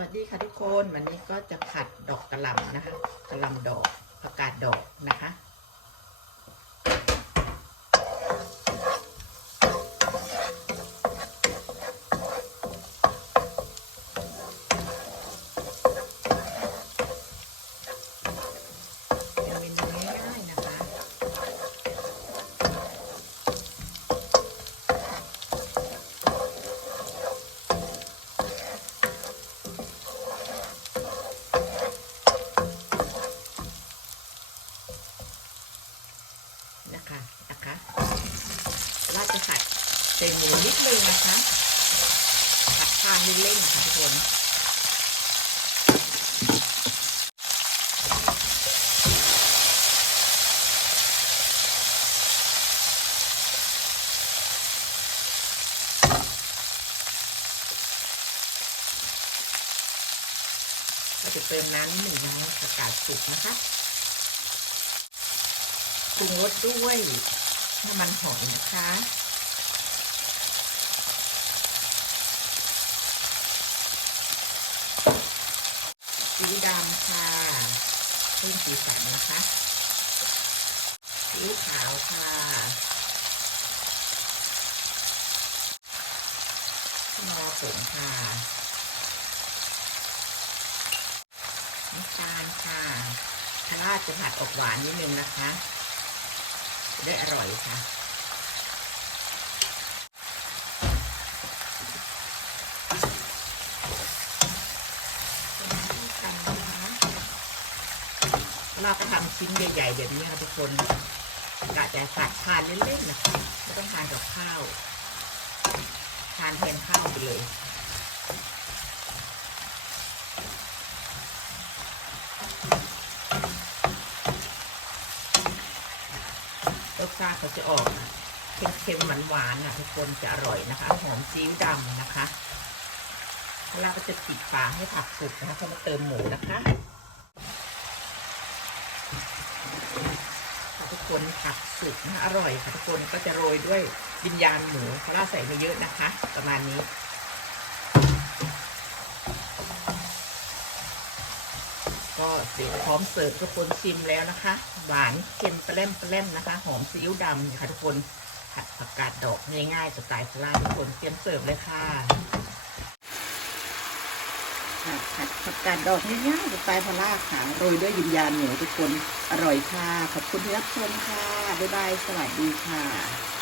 วัสดีค่ะทุกคน วันนี้ก็จะผัดดอกกระหล่ำนะคะกระหล่ำดอกผักกาดดอกนะคะ เป็นเมนูง่ายๆนะคะ นะ คะนะคะว่าจะผัดใส่หมูนิดนึงนะคะผัดทานเล่นๆนะคะทุกคนเราจะเติมน้ำนิดหนึ่งนะประกาศสุกนะคะ ปรุงรสด้วยน้ำมันหอยนะคะซีอิ๊วดำค่ะเพิ่มสีสันนะคะซีอิ๊วขาวค่ะนอผงค่ะน้ำตาลค่ะทาราจะผัดออกหวานนิดนึงนะคะ ได้อร่อยค่ะเราก็ทำชิ้นใหญ่ๆแบบนี้ค่ะทุกคนกะจะผัดทานเล่นๆนะไม่ต้องทานกับข้าว ทานแทนข้าวไปเลย ชาติเขาจะออกเค็มๆหวานๆอะทุกคนจะอร่อยนะคะ หอมซีอิ๊วดำนะคะแล้วเราก็จะปิดฝาให้ผักสุกนะคะเขามาเติมหมูนะคะทุกคนผักสุกนะอร่อยค่ะทุกคนก็จะโรยด้วยวิญญาณหมูเพราะว่าใส่ไม่เยอะนะคะ ประมาณนี้ ก็เสร็จพร้อมเสิร์ฟทุกคนชิมแล้วนะคะ หวานเค็มแปร่มแปร่มนะคะ หอมซีอิ๊วดำค่ะทุกคนผัดผักกาดดอกง่ายๆสไตล์พลาทุกคนเตรียมเสิร์ฟเลยค่ะผัดผักกาดดอกง่ายๆสไตล์พลาค่ะโรยด้วยวิญญาณหมูทุกคนอร่อยค่ะ ขอบคุณที่รับชมค่ะ บ๊ายบาย สวัสดีค่ะ